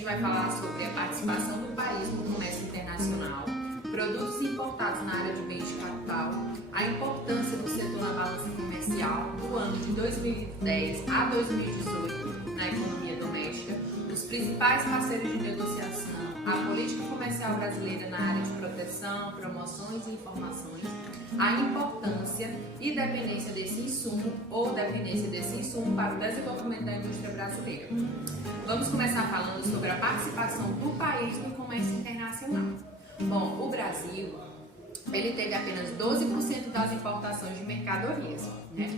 gente vai falar sobre a participação do país no comércio internacional, produtos importados na área de bens de capital, a importância do setor na balança comercial do ano de 2010 a 2018 na economia doméstica, os principais parceiros de negociação, a política comercial brasileira na área de proteção, promoções e informações, a importância e dependência desse insumo ou dependência desse insumo para o desenvolvimento da indústria brasileira. Vamos começar falando sobre a participação do país no comércio internacional. Bom, o Brasil, ele teve apenas 12% das importações de mercadorias, né?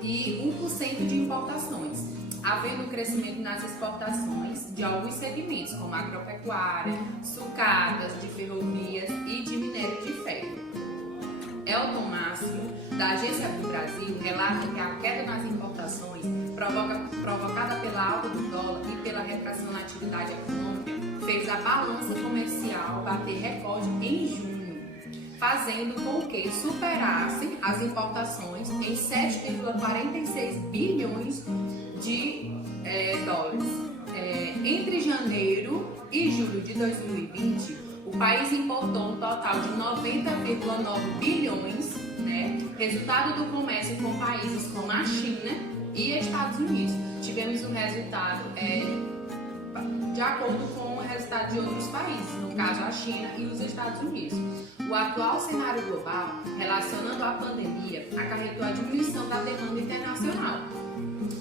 E 1% de importações, havendo crescimento nas exportações de alguns segmentos, como agropecuária, sucatas, de ferrovias e de minério de ferro. Elton Máximo, da Agência do Brasil, relata que a queda nas importações, provocada pela alta do dólar e pela retração na atividade econômica, fez a balança comercial bater recorde em junho, fazendo com que superasse as importações em 7,46 bilhões de dólares. Entre janeiro e julho de 2020, o país importou um total de 90,9 bilhões, né? Resultado do comércio com países como a China e Estados Unidos. Tivemos um resultado de acordo com o resultado de outros países, no caso a China e os Estados Unidos. O atual cenário global, relacionando à pandemia, acarretou a diminuição da demanda internacional,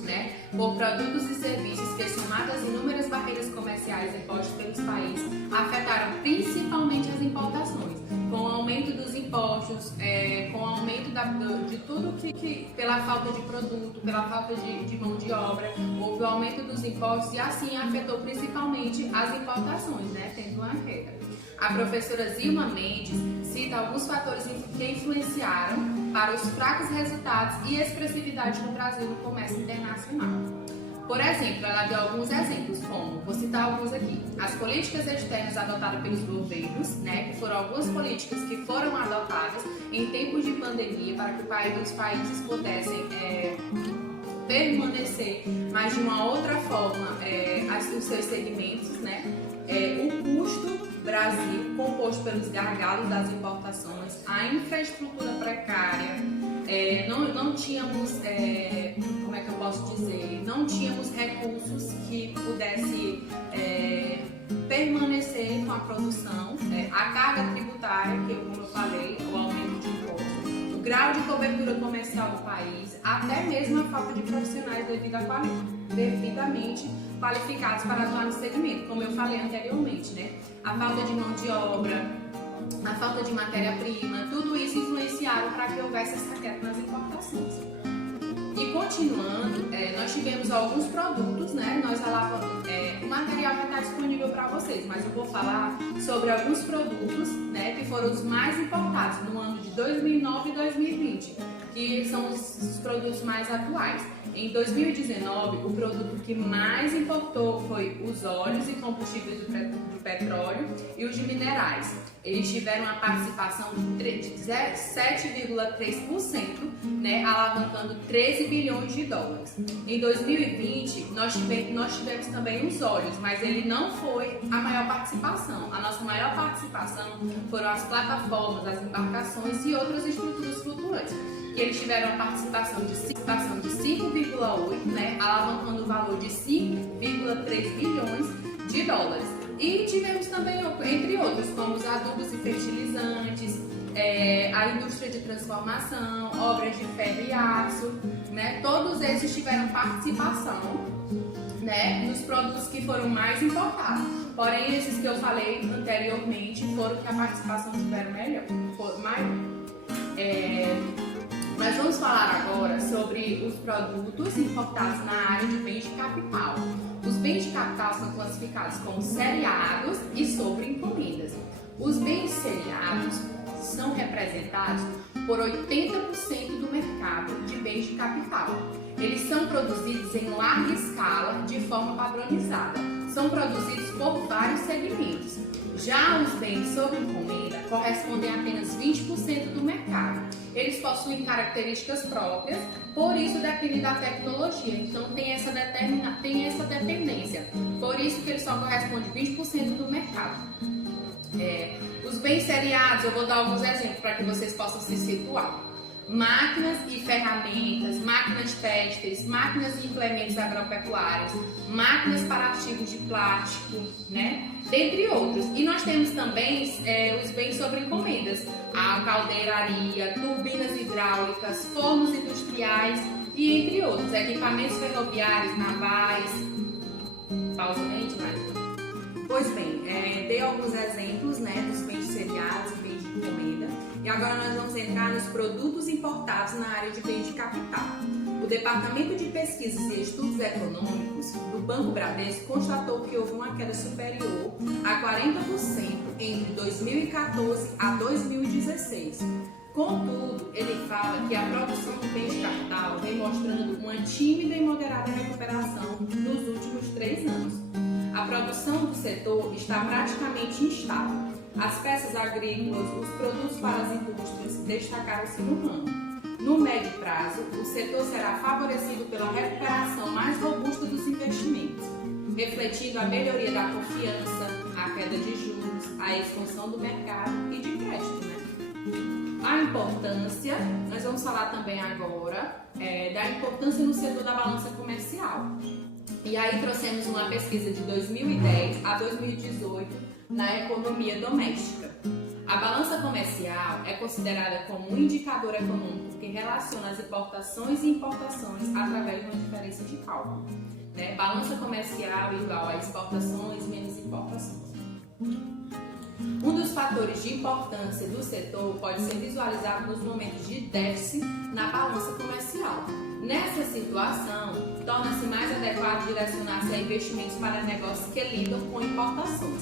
né, por produtos e serviços que, somadas inúmeras barreiras comerciais impostas pelos países, afetaram principalmente as importações, com o aumento dos impostos, com o aumento de tudo que pela falta de produto, pela falta de mão de obra, houve o aumento dos impostos e assim afetou principalmente as importações, né, tendo uma queda. A professora Zilma Mendes cita alguns fatores que influenciaram para os fracos resultados e expressividade no Brasil no comércio internacional. Por exemplo, ela deu alguns exemplos, como, vou citar alguns aqui, as políticas externas adotadas pelos governos, né, que foram algumas políticas que foram adotadas em tempos de pandemia para que os países pudessem permanecer, mas de uma outra forma, os seus segmentos, né, o custo Brasil, composto pelos gargalos das importações, a infraestrutura precária, não tínhamos, como é que eu posso dizer, não tínhamos recursos que pudessem permanecer com a produção, a carga tributária, que como eu falei, o aumento de imposto, o grau de cobertura comercial do país, até mesmo a falta de profissionais devidamente qualificados para atuar no segmento, como eu falei anteriormente, né? A falta de mão de obra, a falta de matéria-prima, tudo isso influenciaram para que houvesse essa queda nas importações. E continuando, nós tivemos alguns produtos, né? O material já está disponível para vocês, mas eu vou falar sobre alguns produtos, né, que foram os mais importados no ano de 2009 e 2020, que são os produtos mais atuais. Em 2019, o produto que mais importou foi os óleos e combustíveis do petróleo e os de minerais. Eles tiveram uma participação de 7,3%, né, alavancando 13 bilhões de dólares. Em 2020, nós tivemos também os óleos, mas ele não foi a maior participação. A nossa maior participação foram as plataformas, as embarcações e outras estruturas flutuantes, que eles tiveram a participação de 5,8%, né, alavancando o valor de 5,3 bilhões de dólares. E tivemos também, entre outros, como os adubos e fertilizantes, a indústria de transformação, obras de ferro e aço, né, todos esses tiveram participação, né, nos produtos que foram mais importados. Porém, esses que eu falei anteriormente foram que a participação tiveram maior. Nós vamos falar agora sobre os produtos importados na área de bens de capital. Os bens de capital são classificados como seriados e sobre encomendas. Os bens seriados são representados por 80% do mercado de bens de capital. Eles são produzidos em larga escala, de forma padronizada. São produzidos por vários segmentos. Já os bens sob encomenda correspondem a apenas 20% do mercado. Eles possuem características próprias, por isso dependem da tecnologia. Então tem essa dependência. Por isso que ele só corresponde a 20% do mercado. Os bens seriados, eu vou dar alguns exemplos para que vocês possam se situar. Máquinas e ferramentas, máquinas têxteis, máquinas e implementos agropecuários, máquinas para artigos de plástico, né? Dentre outros. E nós temos também os bens sobre encomendas, a caldeiraria, turbinas hidráulicas, fornos industriais e entre outros, equipamentos ferroviários, navais. Pausa, gente, mais. Pois bem, dei alguns exemplos, né, dos bens seriados e bens de encomenda. E agora nós vamos entrar nos produtos importados na área de bens de capital. O Departamento de Pesquisas e Estudos Econômicos do Banco Bradesco constatou que houve uma queda superior a 40% entre 2014 a 2016. Contudo, ele fala que a produção de bens de capital vem mostrando uma tímida e moderada recuperação nos últimos 3 anos. A produção do setor está praticamente instável. As peças agrícolas, os produtos para as indústrias destacaram-se no ramo. No médio prazo, o setor será favorecido pela recuperação mais robusta dos investimentos, refletindo a melhoria da confiança, a queda de juros, a expansão do mercado e de crédito, né? A importância, nós vamos falar também agora da importância no setor da balança comercial. E aí trouxemos uma pesquisa de 2010 a 2018 na economia doméstica. A balança comercial é considerada como um indicador econômico que relaciona as importações e importações através de uma diferença de cálculo. Né? Balança comercial igual a exportações menos importações. Um dos fatores de importância do setor pode ser visualizado nos momentos de déficit na balança comercial. Nessa situação, torna-se mais adequado direcionar-se a investimentos para negócios que lidam com importações,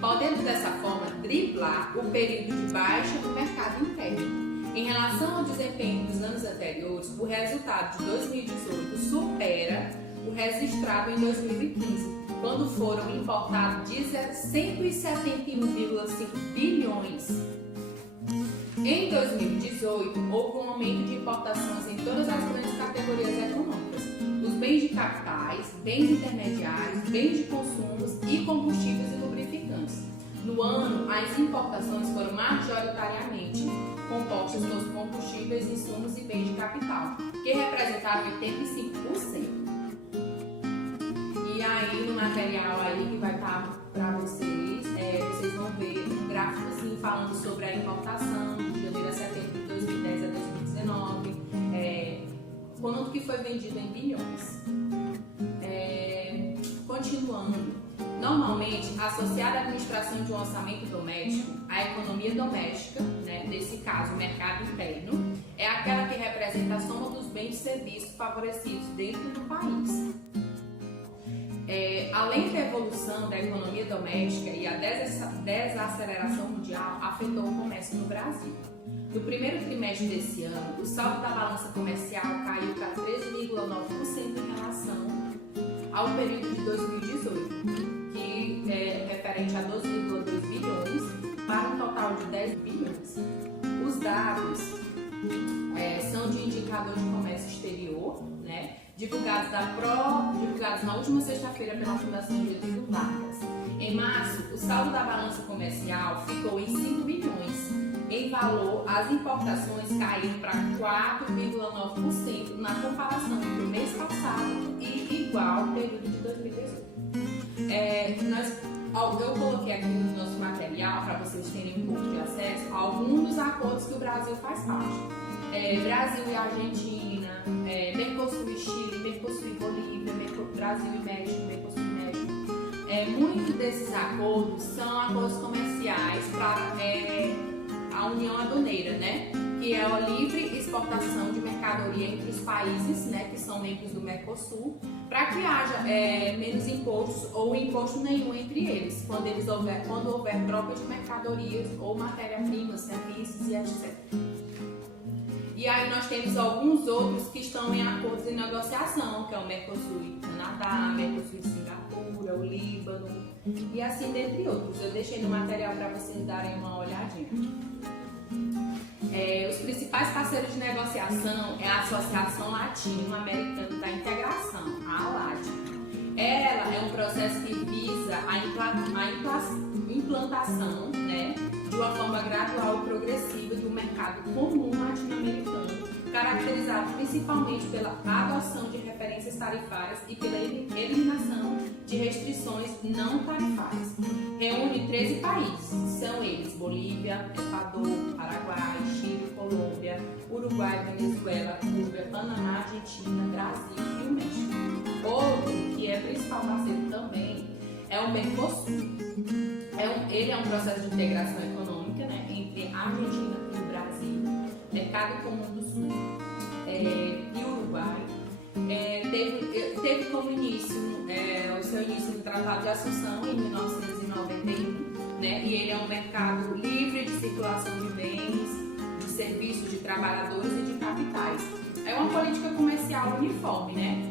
podendo dessa forma driblar o período de baixa do mercado interno. Em relação ao desempenho dos anos anteriores, o resultado de 2018 supera o registrado em 2015, quando foram importados 171,5 bilhões. Em 2018, houve um aumento de importações em todas as grandes categorias econômicas: os bens de capitais, bens intermediários, bens de consumos e combustíveis e lubrificantes. No ano, as importações foram majoritariamente compostas pelos combustíveis, insumos e bens de capital, que representaram 85%. E aí, no material aí que vai estar para vocês, vocês vão ver um gráfico assim, falando sobre a importação de janeiro a setembro de 2010 a 2019, quanto que foi vendido em bilhões. Continuando, normalmente associada à administração de um orçamento doméstico, a economia doméstica, né, nesse caso o mercado interno, é aquela que representa a soma dos bens e serviços favorecidos dentro do país. Além da evolução da economia doméstica e a desaceleração mundial afetou o comércio no Brasil. No primeiro trimestre desse ano, o saldo da balança comercial caiu para 13,9% em relação ao período de 2018, que é referente a 12,2 bilhões para um total de 10 bilhões. Os dados são de indicador de comércio exterior, né? Divulgados na última sexta-feira pela Fundação Getúlio Vargas. Em março, o saldo da balança comercial ficou em 5 bilhões. Em valor, as importações caíram para 4,9% na comparação entre o mês passado e igual ao período de 2018. Eu coloquei aqui no nosso material, para vocês terem um pouco de acesso, a alguns dos acordos que o Brasil faz parte. Brasil e Argentina, Mercosul e Chile, Mercosul e Bolívia, Brasil e México, Mercosul e México. Muitos desses acordos são acordos comerciais para a União Aduaneira, né? Que é a livre exportação de mercadoria entre os países, né, que são membros do Mercosul, para que haja menos impostos ou imposto nenhum entre eles, quando houver troca de mercadorias ou matéria-prima, serviços e etc. E aí nós temos alguns outros que estão em acordos de negociação, que é o Mercosul e Canadá, Mercosul e Singapura. Colômbia, o Líbano e assim dentre outros. Eu deixei no material para vocês darem uma olhadinha. Os principais parceiros de negociação é a Associação Latino-Americana da Integração, a ALAD. Ela é um processo que visa a implantação, né, de uma forma gradual e progressiva do mercado comum latino-americano, caracterizado principalmente pela adoção de referências tarifárias e pela eliminação de restrições não tarifárias. Reúne 13 países, são eles Bolívia, Equador, Paraguai, Chile, Colômbia, Uruguai, Venezuela, Cuba, Panamá, Argentina, Brasil e o México. Outro, que é principal parceiro também, é o Mercosul. Ele é um processo de integração econômica, né, entre a Argentina e o Brasil, Mercado Comum do Sul e Uruguai. Teve como início o seu início no Tratado de Assunção em 1991, né, e ele é um mercado livre de circulação de bens, de serviços, de trabalhadores e de capitais. É uma política comercial uniforme, né?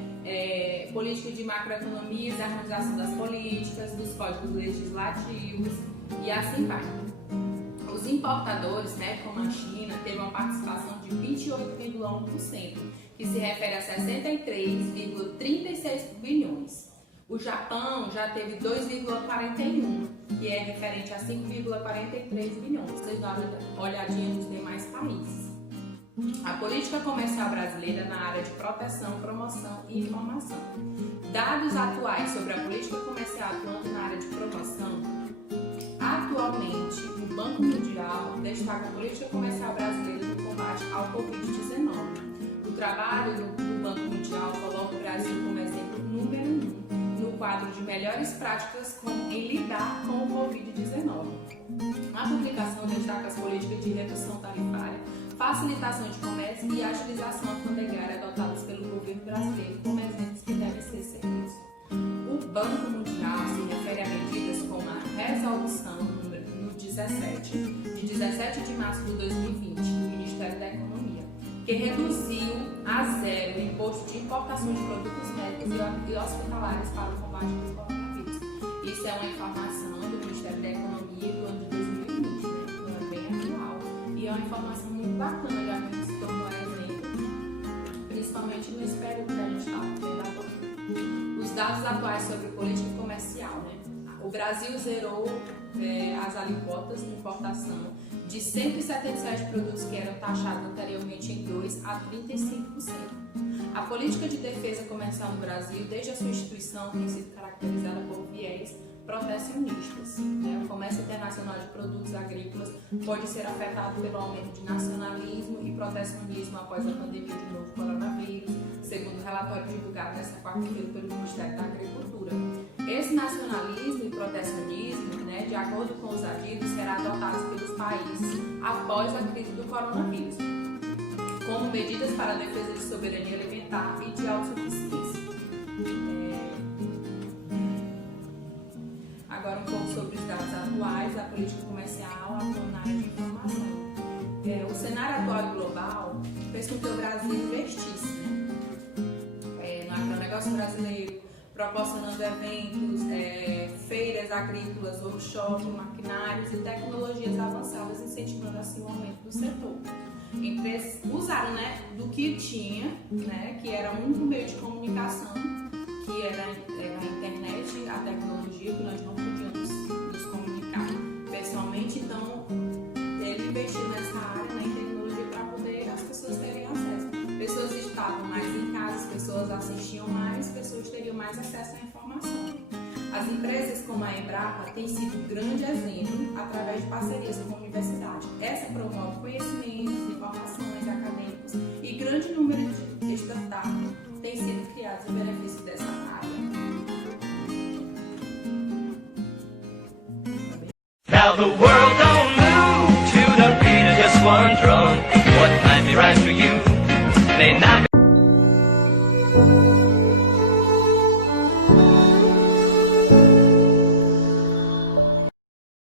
Política de macroeconomia, de harmonização das políticas, dos códigos legislativos e assim vai. Os importadores, né, como a China, teve uma participação de 28,1%, que se refere a 63,36 bilhões. O Japão já teve 2,41%, que é referente a 5,43 bilhões. Vocês dão uma olhadinha nos demais países. A política comercial brasileira na área de proteção, promoção e informação. Dados atuais sobre a política comercial atuando na área de promoção. Atualmente, o Banco Mundial destaca a política comercial brasileira no combate ao Covid-19. O trabalho do Banco Mundial coloca o Brasil como exemplo número 1 no quadro de melhores práticas em lidar com o Covid-19. A publicação destaca as políticas de redução tarifária, facilitação de comércio e agilização alfandegária adotadas pelo governo brasileiro como exemplos que devem ser seguidos. O Banco Mundial se refere a medidas como a resolução número 17, de 17 de março de 2020, do Ministério da Economia, que reduziu a zero o imposto de importação de produtos médicos e hospitalares para o combate do coronavírus. Isso é uma informação do Ministério da Economia do ano de 2020, né? Então é bem atual e é uma informação muito bacana, já que se tornou exemplo, principalmente nesse período que a gente está vendo agora. Os dados atuais sobre política comercial, né? O Brasil zerou as alíquotas de importação de 177 produtos que eram taxados anteriormente em 2% a 35%. A política de defesa comercial no Brasil, desde a sua instituição, tem sido caracterizada por viés protecionistas. O comércio internacional de produtos agrícolas pode ser afetado pelo aumento de nacionalismo e protecionismo após a pandemia do novo coronavírus, segundo o relatório divulgado nesta quarta-feira pelo Ministério da Agricultura. Esse nacionalismo e protecionismo, de acordo com os adidos, será adotado pelos países após a crise do coronavírus, como medidas para a defesa de soberania alimentar e de autossuficiência. Agora um pouco sobre os dados atuais da política comercial atuando na área de informação. O cenário atual global fez com que o Brasil investisse no agronegócio brasileiro, proporcionando eventos, feiras agrícolas, workshops, maquinários e tecnologias avançadas, incentivando assim o aumento do setor. Empresas usaram do que tinha, que era um único meio de comunicação, que era a internet, a tecnologia, que nós não podíamos nos comunicar pessoalmente, então ele investiu nessa área, em tecnologia, para poder as pessoas terem acesso. Pessoas estavam mais em casa, as pessoas assistiam mais, pessoas teriam mais acesso à informação. As empresas como a Embrapa têm sido um grande exemplo através de parcerias com a universidade. Essa promove conhecimentos, informações acadêmicas e grande número de startups têm sido criados em benefício dessa área. Now the world